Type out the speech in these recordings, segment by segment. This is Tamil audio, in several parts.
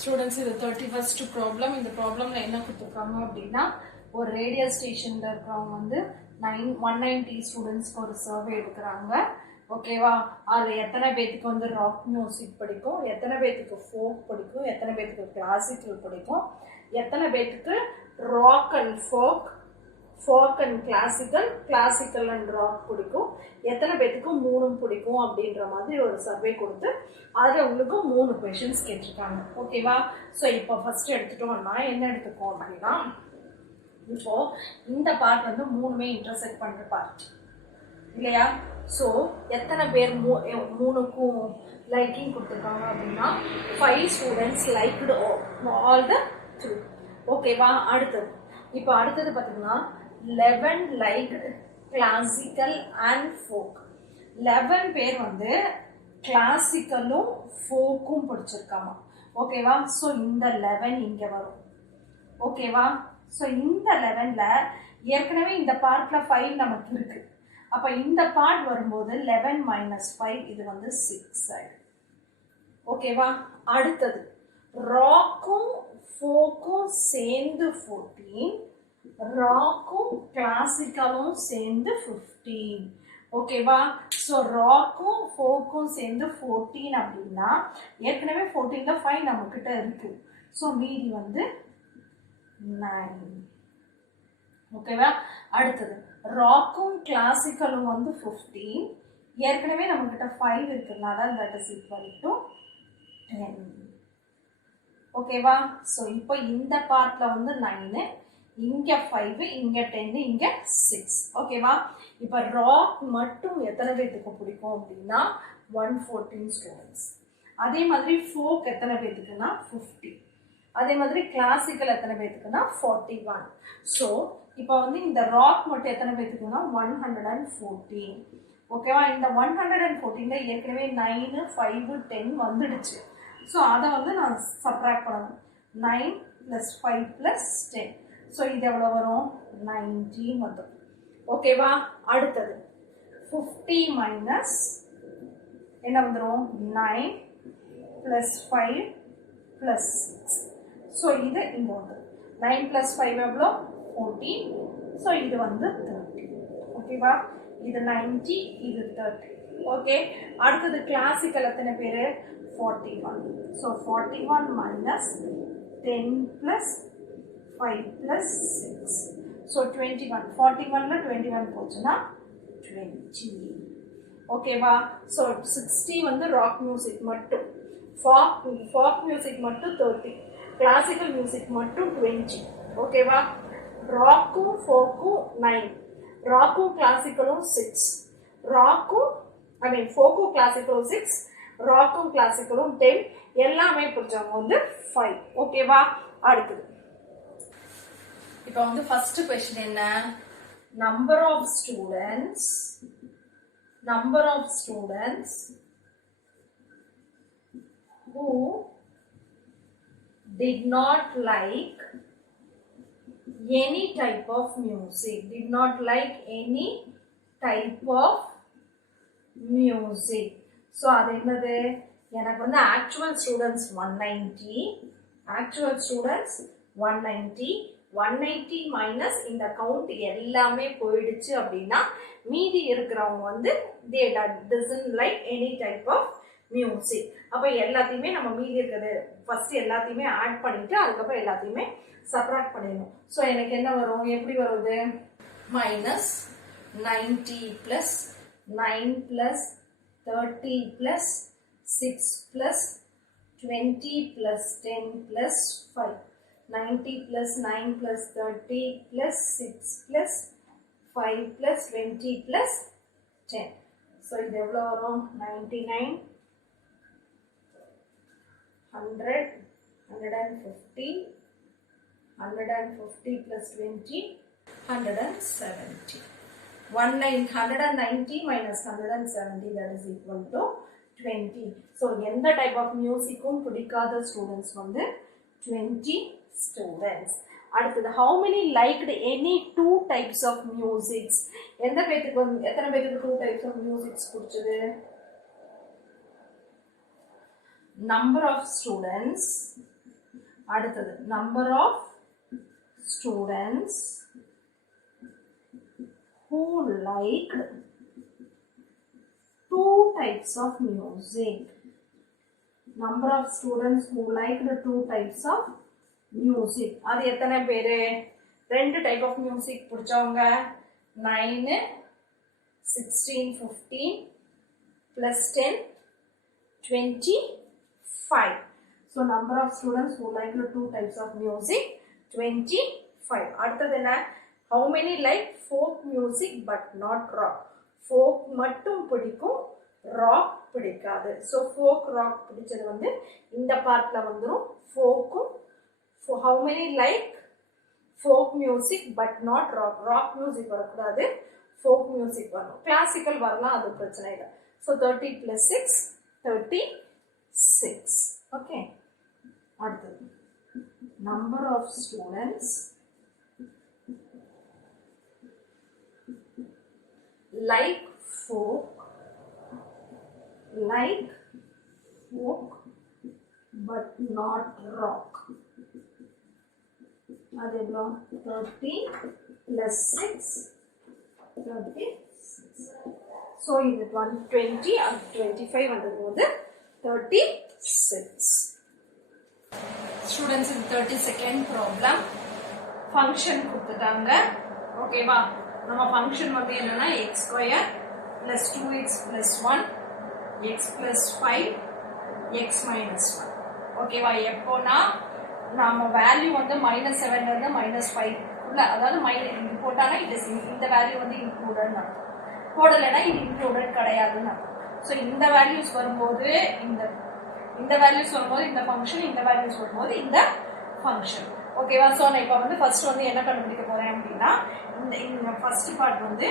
Students, இது 31st problem. இந்த ப்ராப்ளம்ல என்ன கொடுத்துருக்காங்க அப்படின்னா, ஒரு ரேடியோ ஸ்டேஷன்ல இருக்கிறவங்க வந்து 190 ஸ்டூடெண்ட்ஸ்க்கு ஒரு சர்வே எடுக்கிறாங்க. ஓகேவா? அதில் எத்தனை பேத்துக்கு வந்து ராக் மியூசிக் பிடிக்கும், எத்தனை பேத்துக்கு ஃபோக் பிடிக்கும், எத்தனை பேத்துக்கு கிளாசிக்கல் பிடிக்கும், எத்தனை பேத்துக்கு rock and folk and classical and rock பிடிக்கும், எத்தனை பேத்துக்கு மூணும் பிடிக்கும் அப்படின்ற மாதிரி ஒரு சர்வே கொடுத்து அதில் உங்களுக்கு 3 கொஷின்ஸ் கேட்டிருக்காங்க. ஓகேவா? ஸோ இப்போ ஃபர்ஸ்ட் எடுத்துட்டோம்னா என்ன எடுத்துக்கோம் அப்படின்னா, இப்போ இந்த பார்ட் வந்து 3மே இன்டர்செக்ட் பண்ணுற பார்ட் இல்லையா? ஸோ எத்தனை பேர் மூணுக்கும் லைக்கிங் கொடுத்துருக்காங்க அப்படின்னா 5 ஸ்டூடெண்ட்ஸ் லைக்டு ஆல் த 3. ஓகேவா? இப்போ அடுத்தது பார்த்தீங்கன்னா 11 லைக்டு கிளாசிக்கல் அண்ட் ஃபோக். 11 பேர் வந்து கிளாசிக்கலும் ஃபோக்கும் பிடிச்சிருக்காமா. ஓகேவா? ஸோ இந்த 11 இங்கே வரும். ஓகேவா? ஸோ இந்த 11ல ஏற்கனவே இந்த பார்ட்ல 5 நமக்கு இருக்கு. அப்போ இந்த பார்ட் வரும்போது 11 - 5 இது வந்து 6 ஆயிடும். ஓகேவா? அடுத்தது ராக்கும் ஃபோக்கும் சேர்ந்து 14, ராக்கும் கிளாசிக்கலும் சேர்ந்து 15. ஓகேவா? ஸோ ராக்கும் ஃபோக்கும் சேர்ந்து 14 அப்படின்னா ஏற்கனவே 14ல 5 நம்மக்கிட்ட இருக்கு. ஸோ மீதி வந்து 9. ஓகேவா? அடுத்தது ராக்கும் கிளாசிக்கலும் வந்து 15, ஏற்கனவே நம்மக்கிட்ட 5 இருக்குனால தட் இஸ் ஈக்குவல் டு 10. ஓகேவா? ஸோ இப்போ இந்த பார்ட்ல வந்து 9, இங்க 5, இங்க 10, இங்க 6. ஓகேவா? இப்போ ராக் மட்டும் எத்தனை பேத்துக்கு பிடிக்கும் அப்படின்னா 114 ஸ்டூடெண்ட்ஸ். அதே மாதிரி ஃபோக் எத்தனை பேத்துக்குன்னா 50. அதே மாதிரி கிளாசிக்கல் எத்தனை பேத்துக்குன்னா 41. ஸோ இப்போ வந்து இந்த ராக் மட்டும் எத்தனை பேத்துக்குன்னா 114. ஓகேவா? இந்த 114ல ஏற்கனவே 9, 5, 10 வந்துடுச்சு. ஸோ அதை வந்து நான் சப்ராக்ட் பண்ணணும். 9 + 5 + 10. ஸோ இது எவ்வளோ வரும்? 19 வந்துடும். ஓகேவா? அடுத்தது 50 மைனஸ் என்ன வந்துடும்? 9 + 5 + 6. ஸோ இது இங்கே வந்துடும். 9 + 5 எவ்வளோ? 14. ஸோ இது வந்து 30. ஓகேவா? இது 90, இது 30. ஓகே. அடுத்தது கிளாசிக்கல் எத்தனை பேர்? 41. So 41 minus 10 + 5 + 6. ஸோ 21. 41ல 21 போச்சுன்னா 20. ஓகேவா? ஸோ 60 வந்து ராக் மியூசிக் மட்டும், ஃபாக் மியூசிக் மட்டும் 30, கிளாசிக்கல் மியூசிக் மட்டும் 20. ஓகேவா? ராக்கும் ஃபோக்கும் 9, ராக்கும் கிளாசிக்கலும் 6, ஃபோக்கும் கிளாசிக்கலும் 6, ராக்கும் கிளாசிக்கலும் 10, எல்லாமே பிடிச்சவங்க வந்து 5. ஓகேவா? அடுத்தது இப்போ வந்து ஃபர்ஸ்ட் क्वेश्चन என்ன? Number of students who did not like any type of music. So அது என்னது? எனக்கு வந்து ஆக்சுவல் ஸ்டூடெண்ட்ஸ் 190, 190 மைனஸ் இந்த கவுண்ட் எல்லாமே போயிடுச்சு அப்படின்னா மீதி இருக்கிறவங்க வந்து they doesn't like any type of music. அப்போ எல்லாத்தையுமே நம்ம மீதி இருக்கிறது ஃபர்ஸ்ட் எல்லாத்தையுமே ஆட் பண்ணிட்டு அதுக்கப்புறம் எல்லாத்தையுமே சப்ராக்ட் பண்ணிடணும். ஸோ எனக்கு என்ன வரும்? எப்படி வருது? மைனஸ் 90 + 9 + 30 + 6 + 20 + 10 + 5. 90 + 9 + 30 + 6 + 5 + 20 + 10. ஸோ இது எவ்வளோ வரும்? 99, 100, 150, 150 + 20, 170. 190 minus 170 that is equal to 20. So எந்த டைப் ஆஃப் மியூசிக்கும் பிடிக்காத ஸ்டூடெண்ட்ஸ் வந்து 20 students. அடுத்தது how many liked any 2 types of musics? எத்தனை பேருக்கு 2 types of musics பிடிச்சது? number of students அடுத்தது number of students who like two types of music. Number of students who like the two types of music. அது எத்தனை பேரு? ரெண்டு டைப் ஆஃப் மியூசிக் பிடிச்சவங்க 9 16 15 plus 10 25. So number of students who like the two types of music 25. அடுத்தது என்ன? How many like folk music but not rock? Folk மட்டும் பிடிக்கும், rock பிடிக்காது. So folk rock பிடிச்சது வந்து இந்த பார்ட்ல வந்துரும். folkum. How many like folk music but not rock? Rock music வரக்கூடாது, folk music வரும். classical வரலாம், அது பிரச்சனை இல்லை. So 30 plus 6 36. Okay. அடுத்தது number of students like folk but not rock. அது எவ்வளோ? 30 plus 6 36. So இது 20 and 25 வந்தது 36. Students, in 32nd problem function கொடுத்துட்டாங்க. ஓகேவா? நம்ம ஃபங்க்ஷன் வந்து என்னன்னா x square plus 2x plus 1 x plus 5 x minus 1. ஓகேவா? எப்போனா நம்ம வேல்யூ வந்து -7 ல இருந்து -5 உள்ள, அதாவது இங்க போட்டானா இந்த வேல்யூ வந்து இன்க்ளூடட் அர்த்தம், போடலைன்னா இது இன்க்ளூடட் கிடையாதுன்னு அர்த்தம். ஸோ இந்த வேல்யூஸ் வரும்போது இந்த வேல்யூஸ் வரும்போது இந்த ஃபங்க்ஷன், இந்த வேல்யூஸ் வரும்போது இந்த ஃபங்க்ஷன். ஓகேவா? ஸோ நான் இப்போ வந்து ஃபர்ஸ்ட் வந்து என்ன கண்டுபிடிக்க போறேன் அப்படின்னா, இந்த ஃபர்ஸ்ட் பார்ட் வந்து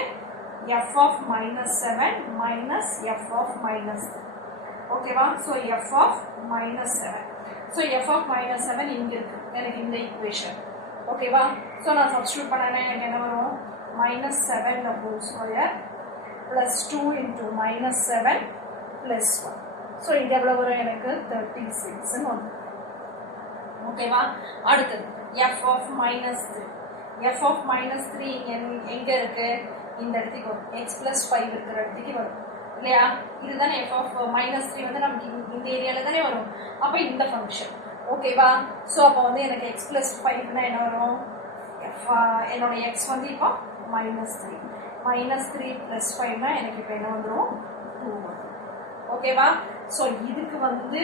f of -7 minus f of -3. ஓகேவா? So f of -7. So f of -7 இங்க இருக்கு எனக்கு இந்த ஈக்குவேஷன். ஓகேவா? ஸோ நான் சப்ஸ்டியூட் பண்ணேன்னா எனக்கு என்ன வரும்? -7 the whole square plus 2 into -7 plus 1. So இது எவ்வளோ வரும்? எனக்கு 36 வரும். ஓகேவா? அடுத்தது f of -3. f of -3 எங்க இருக்கு? இந்த இடத்துக்கு வரும். x plus 5 இருக்கிற இடத்துக்கு வரும் இல்லையா? இதுதானே f of -3 வந்து நமக்கு இந்த ஏரியால தானே வரும். அப்ப இந்த ஃபங்க்ஷன். ஓகேவா? ஸோ அப்போ வந்து எனக்கு x plus 5னா என்ன வரும்? என்னோட x வந்து இப்போ -3. -3 plus 5னா எனக்கு இப்போ என்ன வந்துடும்? 2 வரும். ஓகேவா? ஸோ இதுக்கு வந்து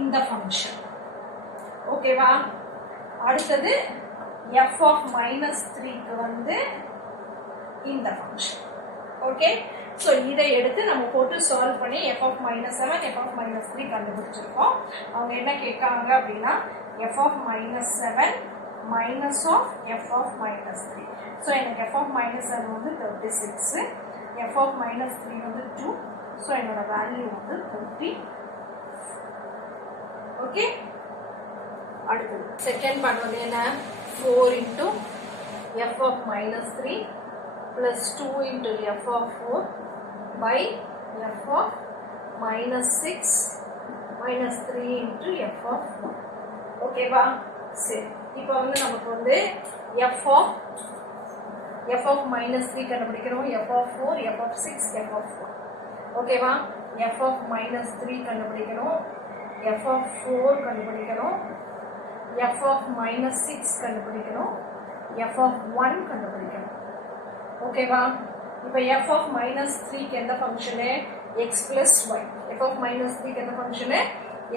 இந்த ஃபங்க்ஷன். ஓகேவா? அடுத்தது f of -3க்கு வந்து இந்த ஃபங்க்ஷன். ஓகே? ஸோ இதை எடுத்து நம்ம போட்டு சால்வ் பண்ணி f of -7 f of -3 கண்டுபிடிச்சிருக்கோம். அவங்க என்ன கேட்காங்க அப்படின்னா f of -7 minus of f of -3. So எனக்கு f of -7 வந்து 36, f of -3 வந்து 2. ஸோ என்னோட வேல்யூ வந்து 30. ஓகே? அடுத்தது செகண்ட் பார்ட் வந்து என்ன? 4 into f of -3 plus 2 into f of 4 by f of -6 minus 3 into f of 1. ஓகேவா? சரி, இப்போ வந்து நமக்கு வந்து f of -3 கண்டுபிடிக்கிறோம், f of 4, f of 6, f of 1. ஓகேவா? f of -3 கண்டுபிடிக்கணும், f of 4 கண்டுபிடிக்கணும், f of -6 கண்டுபிடிக்கணும், f of 1 கண்டுபிடிக்கணும். ஓகேவா? இப்போ f of -3க்கு எந்த function? x plus y. f of -3க்கு எந்த function?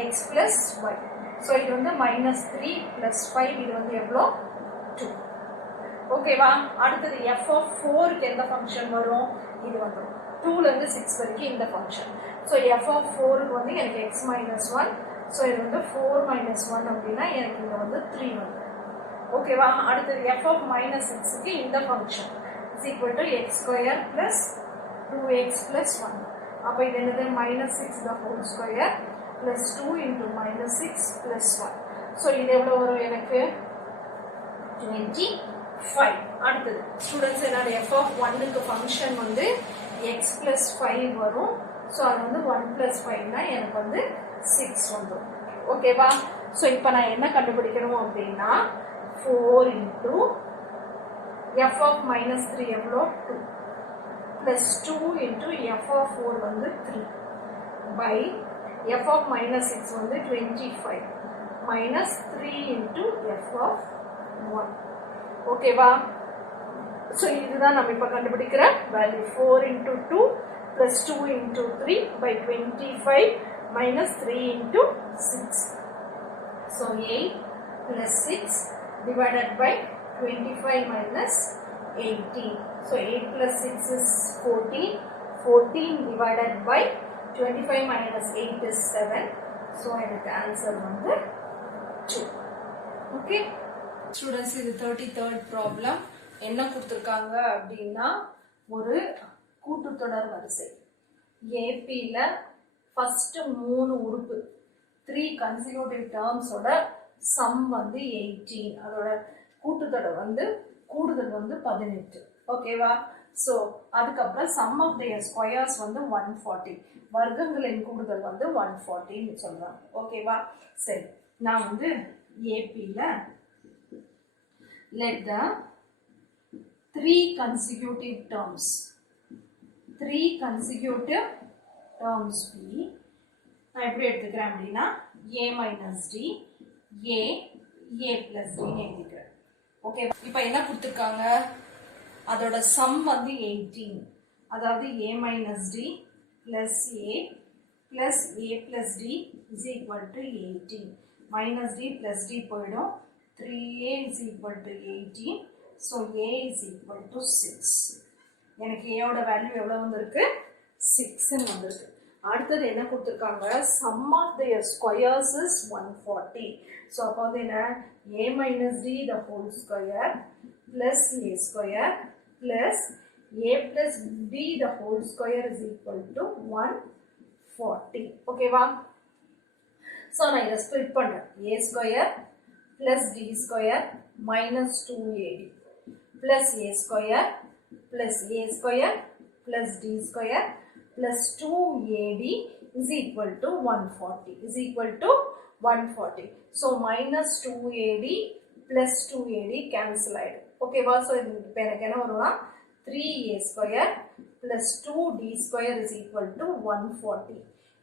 x plus y. So இது வந்து -3 plus 5, இது வந்து எவ்வளோ? 2. ஓகேவா? அடுத்தது f of 4க்கு எந்த ஃபங்க்ஷன் வரும்? இது வந்துடும் 2லேருந்து 6 வரைக்கும் இந்த ஃபங்க்ஷன். ஸோ f of 4க்கு வந்து எனக்கு x minus 1. ஸோ இது வந்து 4 minus 1 அப்படின்னா எனக்கு இங்கே வந்து 3 வந்து. ஓகேவா? அடுத்தது f of -6க்கு இந்த function is equal to x square plus 2x plus 1. அப்போ இது என்னது? -6 the whole square plus 2 into -6 plus 1. So இது எவ்வளோ வரும் எனக்கு? 25. அடுத்தது ஸ்டூடெண்ட்ஸ், என்னோட f of 1க்கு ஃபங்க்ஷன் வந்து x plus 5 வரும். ஸோ அது வந்து 1 plus 5னா எனக்கு வந்து 6 வந்துடும். ஓகேவா? ஸோ இப்போ நான் என்ன கண்டுபிடிக்கணும் அப்படின்னா 4 into f of minus 3 எவ்வளோ 2 plus 2 into f of 4 வந்து 3 by f of minus 6 வந்து 25 minus 3 into f of 1. ஓகேவா? ஸோ இதுதான் நம்ம இப்போ கண்டுபிடிக்கிற value 4 into 2 plus 2 into 3 by 25 minus 3 into 6. So 8 plus 6 divided by 25 minus 18. So 8 plus 6 is 14. 14 divided by 25 minus 8 is 7. So the answer வந்து 2. Okay. Students, இது 33rd problem. என்ன கொடுத்திருக்காங்க அப்படின்னா ஒரு கூட்டுத்தொடர் வரிசை ஏபில ஃபர்ஸ்ட் 3 உறுப்பு 3 கன்சிக்யூட்டிவ் டேர்ம்ஸோட சம் வந்து 18. அதோட கூட்டுத்தொடர் வந்து கூடுதல் வந்து 18. ஓகேவா? ஸோ அதுக்கப்புறம் சம் ஆஃப் தேர் ஸ்கொயர்ஸ் வந்து 140. வர்க்கங்களின் கூடுதல் வந்து 140ன்னு சொல்றாங்க. ஓகேவா? சரி, நான் வந்து ஏபில let the 3 consecutive terms be நான் எப்படி எடுத்துக்கிறேன் அப்படின்னா a minus d a plus d எழுதிக்கிறேன். ஓகே, இப்போ என்ன கொடுத்துருக்காங்க? அதோட சம் வந்து 18. அதாவது a minus d plus a plus a plus d is equal to 18. minus d plus d போயிடும். 3a is equal to 18. So a is equal to 6. எனக்கு a ஓட வேல்யூ எவ்வளவு வந்திருக்கு? 6 வந்திருக்கு. அடுத்தது என்ன கொடுத்திருக்காங்க? sum of their squares is 140. so அப்போ வந்து என்ன? a minus d the whole square plus a square plus a plus b the whole square is equal to 140. ஓகேவா? so நான் இதை ஸ்ப்ளிட் பண்றேன். a square plus d square minus 2ad plus a square plus d square plus 2ad is equal to 140. So minus 2ad plus 2ad cancel ஆயிடும். ஓகேவா? ஸோ இப்போ எனக்கு என்ன வரும்னா 3a square plus 2d square is equal to 140.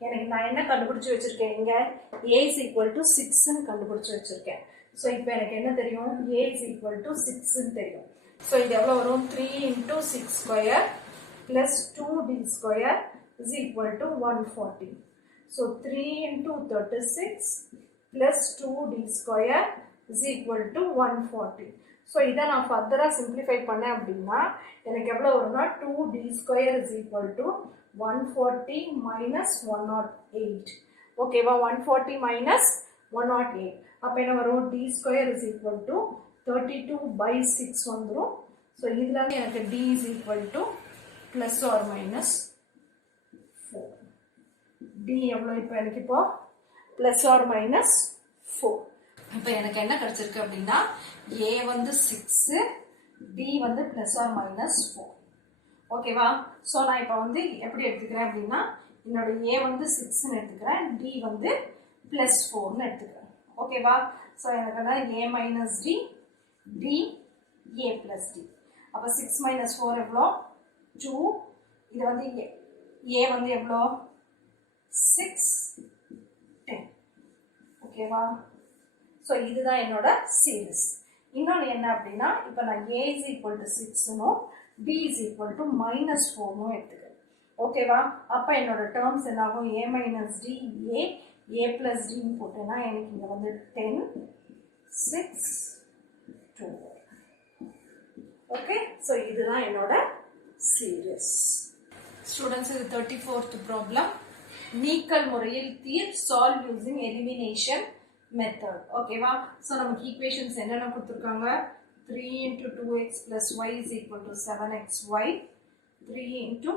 எனக்கு நான் என்ன கண்டுபிடிச்சு வச்சிருக்கேன்? இங்க a is equal to 6 கண்டுபிடிச்சு வச்சிருக்கேன். ஸோ இப்போ எனக்கு என்ன தெரியும்? a is equal to 6 தெரியும். ஸோ இது எவ்வளோ வரும்? 3 into 6 square plus 2d square is equal to 140. So 3 into 36 plus 2d square is equal to 140. So இதை நான் ஃபர்தராக சிம்பிளிஃபை பண்ணேன் அப்படின்னா எனக்கு எவ்வளோ வரும்னா 2d square is equal to 140 minus 108. ஓகேவா? 140 minus 108. அப்போ என்ன வரும்? d square is equal to 32 by 6 வந்துரும். ஸோ இதில் எனக்கு d is equal to plus or minus 4. d எவ்வளோ? இப்போ எனக்கு இப்போ plus or minus 4. இப்போ எனக்கு என்ன கிடைச்சிருக்கு அப்படின்னா a வந்து 6, d வந்து plus or minus 4. ஓகேவா? ஸோ நான் இப்போ வந்து எப்படி எடுத்துக்கிறேன் அப்படின்னா என்னோட a வந்து 6ன்னு எடுத்துக்கிறேன், d வந்து plus 4ன்னு எடுத்துக்கிறேன். ஓகேவா? ஸோ எனக்கு என்ன? a minus d d a plus d. அப்போ 6 minus 4 எவ்வளோ? 2. இது வந்து a வந்து எவ்வளோ? 6 10. ஓகேவா? ஸோ இதுதான் என்னோட சீரிஸ். இன்னொன்று என்ன அப்படின்னா இப்போ நான் a is equal to 6னும் d is equal to minus 4னும் எடுத்துக்கிறேன். ஓகேவா? அப்போ என்னோட டேர்ம்ஸ் என்ன ஆகும்? a minus d a plus dன்னு போட்டேன்னா எனக்கு இங்கே வந்து 10 6 2. ஓகே, ஸோ இதுதான் என்னோட சீரிஸ். ஸ்டூடெண்ட்ஸ், இது 34th ப்ராப்ளம். நீக்கல் முறையில் தீர் சால்வ் யூசிங் எலிமினேஷன் மெத்தட். ஓகேவா? ஸோ நமக்கு ஈக்குவேஷன்ஸ் என்னென்ன கொடுத்துருக்காங்க? 3 into 2x plus y is equal to 7xy. 3 into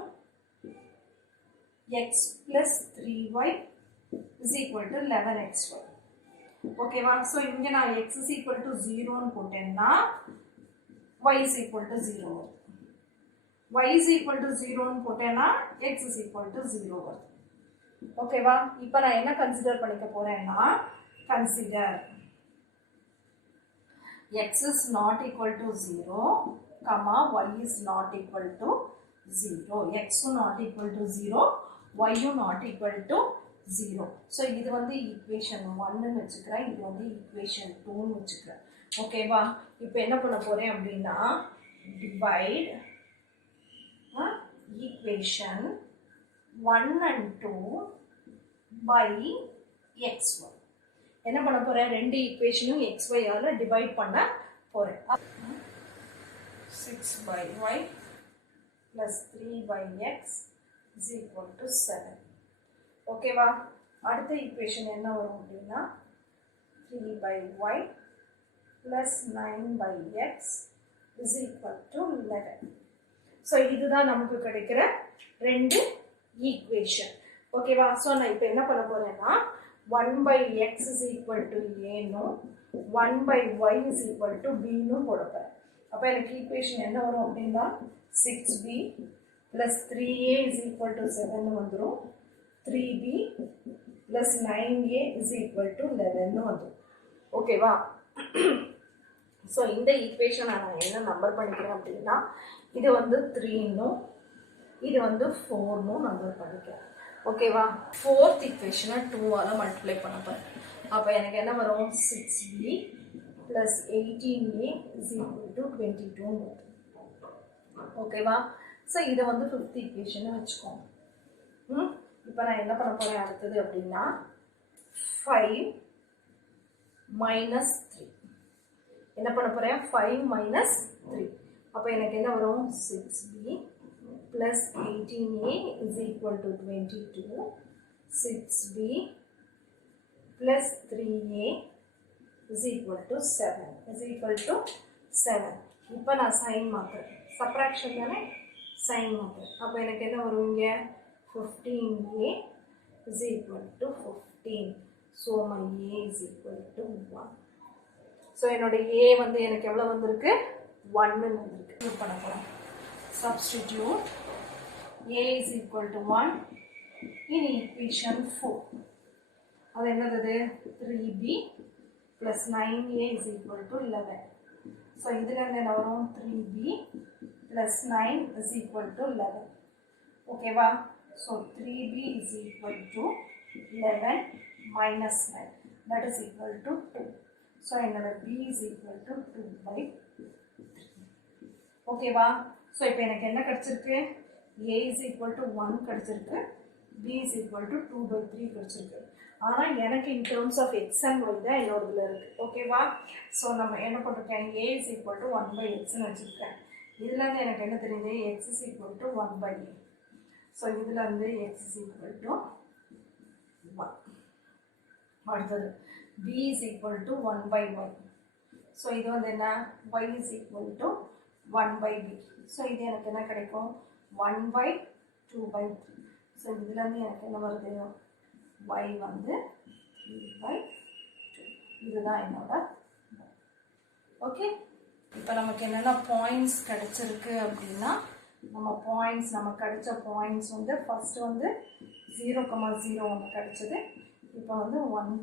x plus 3y is equal to 11xy. ஓகேவா? ஸோ இங்கே நான் x is equal to 0ன்னு போட்டேன்னா y is equal to 0 வருது. y is equal to 0ன்னு போட்டேன்னா x is equal to 0 வருது. ஓகேவா? இப்போ நான் என்ன கன்சிடர் பண்ணிக்க போறேன்னா, consider x is not equal to 0, comma y is not equal to 0. x not equal to 0, y not equal to 0. So இது வந்து equation 1 ன்னு வச்சுக்கிறேன், இது வந்து equation 2 ன்னு வச்சுக்கிறேன். ஓகேவா? இப்போ என்ன பண்ண போறேன் அப்படின்னா, divide equation 1 and 2 by x1. என்ன பண்ண போறேன், ரெண்டு ஈக்குவேஷனும் xy ஆல டிவைட் பண்ண போறேன். 6 by y plus 3 by x is equal to 7. ஓகேவா? அடுத்த ஈக்குவேஷன் என்ன வரும் அப்படின்னா 3 by y plus 9 by x is equal to 11. So இதுதான் நமக்கு கிடைக்கிற ரெண்டு ஈக்குவேஷன். ஓகேவா? ஸோ நான் இப்போ என்ன பண்ண போறேன்னா 1 by x is equal to a னும் 1 by y is equal to b னும் போடப்போறேன். அப்போ எனக்கு ஈக்குவேஷன் என்ன வரும் அப்படின்னா 6b plus 3a is equal to 7 வந்துடும். 3b plus 9a is equal to 11 வந்துடும். ஓகேவா? ஸோ இந்த ஈக்குவேஷன் நான் என்ன நம்பர் பண்ணிக்கிறேன் அப்படின்னா, இது வந்து 3 னும் இது வந்து 4 னும் நம்பர் பண்ணிக்கிறேன். ஓகேவா? ஃபோர்த் ஈக்குவேஷனை 2ஆல மல்டிப்ளை பண்ண போறேன். அப்போ எனக்கு என்ன வரும், 6b plus 18a is equal to 22. ஓகேவா? ஸோ இதை வந்து ஃபிஃப்த் ஈக்குவேஷனை வச்சுக்கோங்க. இப்போ நான் என்ன பண்ண போறேன் அடுத்தது அப்படின்னா 5 minus 3. என்ன பண்ண போறேன், 5 minus 3. அப்போ எனக்கு என்ன வரும், 6b plus 18a is equal to 22. 6b plus 3a is equal to 7. Is equal to 7. இப்போ நான் சைன் மாற்றுறேன், சப்ராக்ஷன் தானே, சைன் மாற்றுறேன். அப்போ எனக்கு என்ன வரும், இங்கே 15a is equal to 15. So my a is equal to 1. So என்னோட a வந்து எனக்கு எவ்வளோ வந்திருக்கு, 1 வந்திருக்கு. இது பண்ண போகிறேன். Substitute a is equal to 1 in equation 4. அது என்னது, 3b plus 9a is equal to 11. So இதில் என்ன வரும், 3b plus 9 is equal to 11. ஓகேவா? So 3b is equal to 11 minus 9, that is equal to 2. So என்னோட b is equal to 2 by 3. ஓகேவா? ஸோ இப்போ எனக்கு என்ன கிடச்சிருக்கு, a is equal to 1 கிடச்சிருக்கு, b is equal to 2 by 3 கிடச்சிருக்கு. ஆனால் எனக்கு in terms of x and y தான் என்னோடதுல இருக்குது. ஓகேவா? ஸோ நம்ம என்ன பண்ணிருக்கேன், a is equal to 1 by xன்னு வச்சுருக்கேன். இதுலேருந்து எனக்கு என்ன தெரியுது, x is equal to 1 by a. So இதுலேருந்து x is equal to 1. அடுத்தது b is equal to 1 by y. So இது வந்து என்ன, y is equal to 1 by b. So இது எனக்கு என்ன கிடைக்கும், 1 by 2 by 3. ஸோ இதுலேருந்து எனக்கு என்ன வருது, y வந்து 3 by 2. இதுதான் என்னோட. ஓகே, இப்போ நமக்கு என்னென்ன பாயிண்ட்ஸ் கிடைச்சிருக்கு அப்படின்னா, நம்ம கிடைச்ச பாயிண்ட்ஸ் வந்து ஃபர்ஸ்ட் வந்து 0,0 ஒன்று கிடைச்சது. இப்போ வந்து 1,